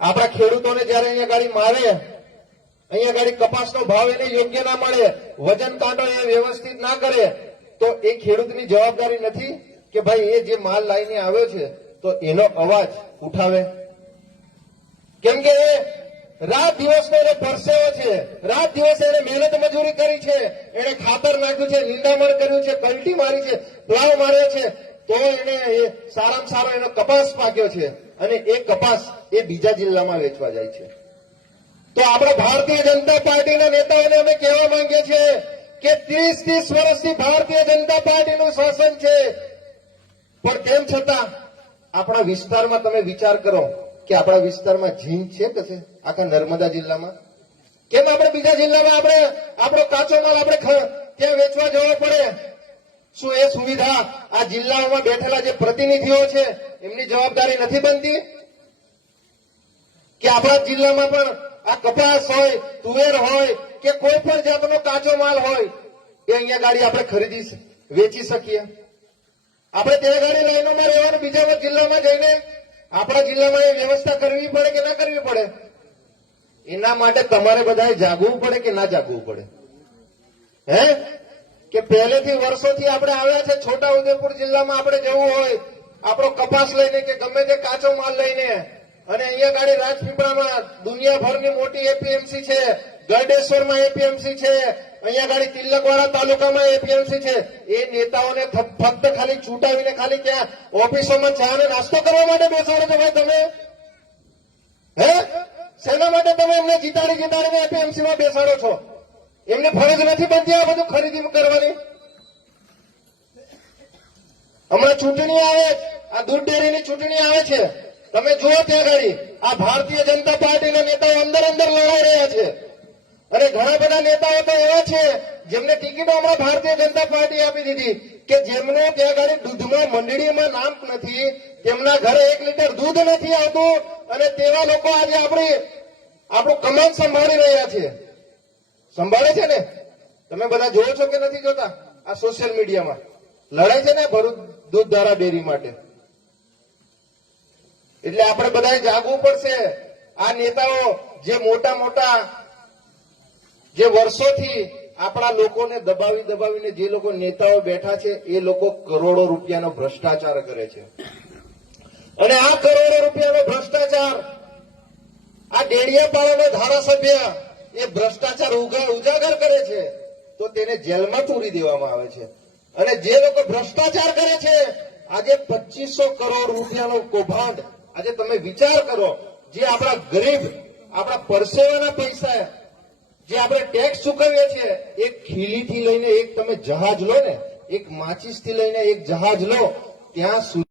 આપણા ખેડૂતોને જયારે અહીંયા ગાડી મારે, અહીંયા ગાડી કપાસનો ભાવ એને યોગ્ય ના મળે, વજન કાંટો એ વ્યવસ્થિત ના કરે, તો એ ખેડૂતની જવાબદારી નથી કે ભાઈ એ જે માલ લાઈને આવ્યો છે, તો એનો અવાજ ઉઠાવે. કેમ કે રાત દિવસ એને પરસેવો છે, રાત દિવસ એને મહેનત મજૂરી કરી છે, એને ખાતર નાખ્યું છે, નિંદામણ કર્યું છે, કલટી મારી છે, પ્લાવ માર્યો છે તો એને સારામાં સારો એનો કપાસ પાક્યો છે અને એ કપાસ એ બીજા જિલ્લામાં વેચવા જાય છે. તો આપણે ભારતીય જનતા પાર્ટીના નેતાઓને અમે કહેવા માંગીએ છીએ કે ત્રીસ ત્રીસ વર્ષથી ભારતીય જનતા પાર્ટીનું શાસન છે. પણ તેમ છતાં આપણા વિસ્તારમાં તમે વિચાર કરો કે આપણા વિસ્તારમાં જીન છે કે આખા નર્મદા જિલ્લામાં? કેમ આપણે બીજા જિલ્લામાં આપણે આપણો કાચો માલ આપણે ત્યાં વેચવા જવો પડે? શું એ સુવિધા આ જિલ્લાઓમાં બેઠેલા જે પ્રતિનિધિઓ છે, એમની જવાબદારી નથી બનતી? કે આપણા જિલ્લામાં પણ આ કપાસ હોય, તુવેર હોય, કે કોઈ પણ જાતનો કાચો માલ હોય, એ અહીંયા ગાડી આપણે ખરીદી વેચી શકીએ. આપણે ત્યાં ગાડી લાઈનોમાં રહેવાનું, બીજા જિલ્લામાં જઈને આપણા જિલ્લામાં એ વ્યવસ્થા કરવી પડે કે ના કરવી પડે? એના માટે તમારે બધાએ જાગવું પડે કે ના જાગવું પડે? હે? કે પહેલેથી વર્ષોથી આપણે આવ્યા છે, છોટા ઉદેપુર જિલ્લામાં આપણે જવું હોય, આપણો કપાસ લઈને કે ગમે તે કાચો માલ લઈને. અને અહીંયા ગાડી રાજપીપળામાં દુનિયાભરની મોટી એપીએમસી છે, ગરડેશ્વરમાં એપીએમસી છે, અહીંયા ગાડી તિલકવાડા તાલુકામાં એપીએમસી છે. એ નેતાઓને ફક્ત ખાલી ચૂંટાવીને ખાલી ક્યાં ઓફિસોમાં ચા અને નાસ્તો કરવા માટે બેસાડો છો ભાઈ તમે? હે? શેના માટે તમે એમને જીતાડી જીતાડીને એપીએમસી માં બેસાડો છો? એમની ફરજ નથી બનતી આ બધું ખરીદી કરવાની. હમણાં ચૂંટણી આવે, આ દૂધ ડેરીની ચૂંટણી આવે છે. તમે જુઓ ત્યાં ઘડી આ ભારતીય જનતા પાર્ટીના નેતાઓ અંદર અંદર લડાઈ રહ્યા છે. અને ઘણા બધા નેતાઓ તો એવા છે, જેમને ટિકિટો હમણાં ભારતીય જનતા પાર્ટી આપી દીધી, કે જેમને ત્યાં ઘડી દૂધમાં, મંડળીમાં નામ નથી, તેમના ઘરે એક લીટર દૂધ નથી આવતું, અને તેવા લોકો આજે આપણી, આપણું કમાન સંભાળી રહ્યા છે. સંભાળે છે ને? તમે બધા જોવો છો કે નથી જોતા? આ સોશિયલ મીડિયામાં લડે છે ને ભરૂચ દૂધ ધારા ડેરી માટે? એટલે આપણે બધાએ જાગવું પડશે. આ નેતાઓ જે મોટા મોટા, જે વર્ષોથી આપણા લોકોને દબાવી દબાવીને જે લોકો નેતાઓ બેઠા છે, એ લોકો કરોડો રૂપિયાનો ભ્રષ્ટાચાર કરે છે. અને આ કરોડો રૂપિયાનો ભ્રષ્ટાચાર આ ડેડિયાપાડાનો ધારાસભ્ય એ ભ્રષ્ટાચાર ઉજાગર કરે છે, તો તેને જેલમાં પૂરી દેવામાં આવે છે. અને જે લોકો ભ્રષ્ટાચાર કરે છે, આજે પચીસો કરોડ રૂપિયાનો કૌભાંડ. આજે તમે વિચાર કરો, જે આપણા ગરીબ, આપણા પરસેવાના પૈસા, જે આપણે ટેક્સ ચૂકવીએ છીએ, એક ખીલીથી લઈને એક તમે જહાજ લો ને, એક માચીસથી લઈને એક જહાજ લો, ત્યાં સુધી